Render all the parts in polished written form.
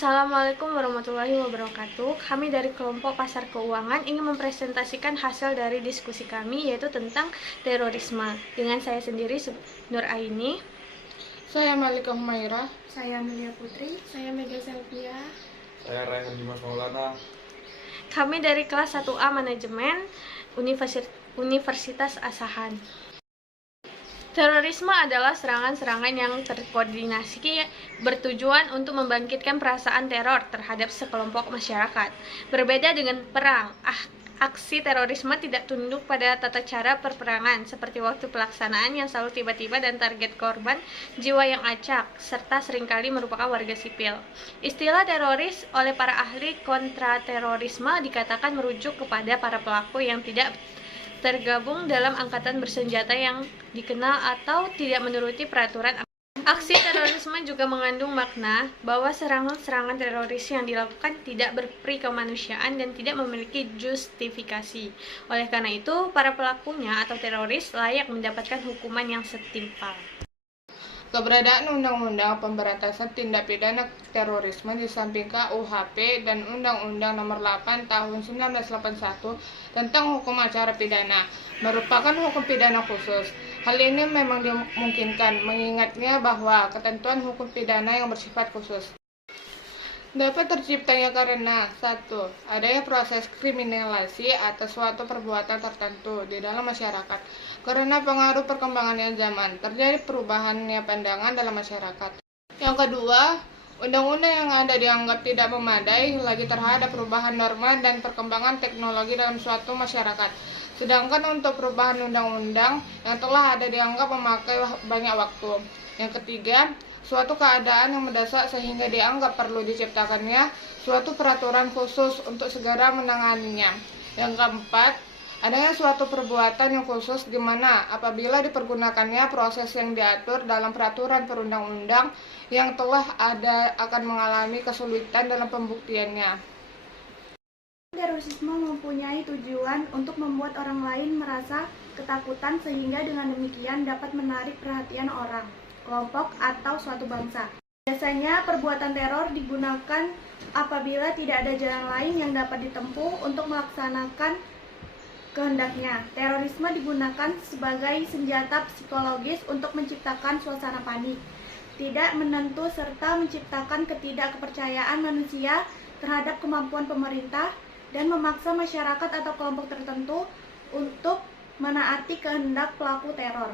Assalamualaikum warahmatullahi wabarakatuh. Kami dari kelompok Pasar Keuangan ingin mempresentasikan hasil dari diskusi kami, yaitu tentang terorisme. Dengan saya sendiri, Nur Aini. Saya Malika Humaira. Saya Amelia Putri. Saya Mega Selvia. Saya Raihan Dimas Maulana. Kami dari kelas 1A Manajemen Universitas Asahan. Terorisme adalah serangan-serangan yang terkoordinasi bertujuan untuk membangkitkan perasaan teror terhadap sekelompok masyarakat. Berbeda dengan perang, aksi terorisme tidak tunduk pada tata cara perperangan seperti waktu pelaksanaan yang selalu tiba-tiba dan target korban jiwa yang acak, serta seringkali merupakan warga sipil. Istilah teroris oleh para ahli kontraterorisme dikatakan merujuk kepada para pelaku yang tidak tergabung dalam angkatan bersenjata yang dikenal atau tidak menuruti peraturan. Aksi terorisme juga mengandung makna bahwa serangan-serangan teroris yang dilakukan tidak berperi kemanusiaan dan tidak memiliki justifikasi. Oleh karena itu, para pelakunya atau teroris layak mendapatkan hukuman yang setimpal. Keberadaan Undang-Undang Pemberantasan Tindak Pidana Terorisme di samping KUHP dan Undang-Undang Nomor 8 Tahun 1981 tentang Hukum Acara Pidana merupakan hukum pidana khusus. Hal ini memang dimungkinkan mengingatnya bahwa ketentuan hukum pidana yang bersifat khusus dapat terciptanya karena 1. Adanya proses kriminalisasi atas suatu perbuatan tertentu di dalam masyarakat. Karena pengaruh perkembangannya zaman, terjadi perubahannya pandangan dalam masyarakat. Yang kedua, undang-undang yang ada dianggap tidak memadai lagi terhadap perubahan norma dan perkembangan teknologi dalam suatu masyarakat. Sedangkan untuk perubahan undang-undang yang telah ada dianggap memakai banyak waktu. Yang ketiga, suatu keadaan yang mendesak sehingga dianggap perlu diciptakannya suatu peraturan khusus untuk segera menanganinya. Yang keempat, adanya suatu perbuatan yang khusus di mana apabila dipergunakannya proses yang diatur dalam peraturan perundang-undang yang telah ada akan mengalami kesulitan dalam pembuktiannya. Terorisme mempunyai tujuan untuk membuat orang lain merasa ketakutan sehingga dengan demikian dapat menarik perhatian orang, kelompok, atau suatu bangsa. Biasanya perbuatan teror digunakan apabila tidak ada jalan lain yang dapat ditempuh untuk melaksanakan kehendaknya. Terorisme digunakan sebagai senjata psikologis untuk menciptakan suasana panik, tidak menentu, serta menciptakan ketidakpercayaan manusia terhadap kemampuan pemerintah dan memaksa masyarakat atau kelompok tertentu untuk menaati kehendak pelaku teror.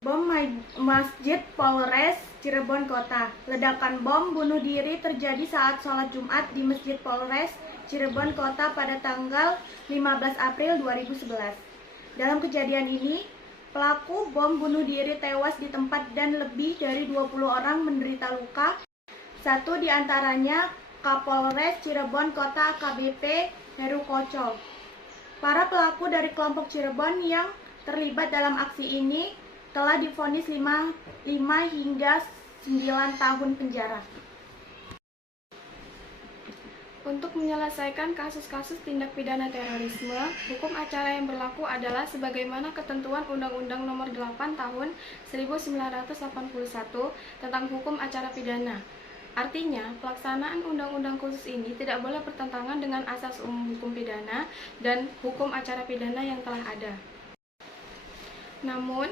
Bom Masjid Polres Cirebon Kota. Ledakan bom bunuh diri terjadi saat sholat Jumat di Masjid Polres Cirebon Kota pada tanggal 15 April 2011. Dalam kejadian ini, pelaku bom bunuh diri tewas di tempat dan lebih dari 20 orang menderita luka. Satu di antaranya Kapolres Cirebon Kota AKBP Heru Koco. Para pelaku dari kelompok Cirebon yang terlibat dalam aksi ini telah divonis 5 hingga 9 tahun penjara. Untuk menyelesaikan kasus-kasus tindak pidana terorisme, hukum acara yang berlaku adalah sebagaimana ketentuan Undang-Undang Nomor 8 Tahun 1981 tentang Hukum Acara Pidana. Artinya, pelaksanaan undang-undang khusus ini tidak boleh bertentangan dengan asas umum hukum pidana dan hukum acara pidana yang telah ada. Namun,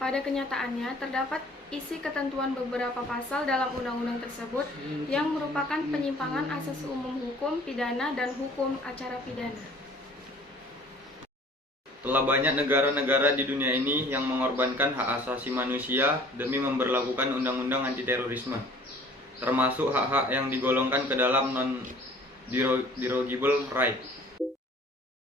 pada kenyataannya, terdapat isi ketentuan beberapa pasal dalam undang-undang tersebut yang merupakan penyimpangan asas umum hukum pidana dan hukum acara pidana. Telah banyak negara-negara di dunia ini yang mengorbankan hak asasi manusia demi memberlakukan undang-undang anti terorisme, termasuk hak-hak yang digolongkan ke dalam non-derogable right.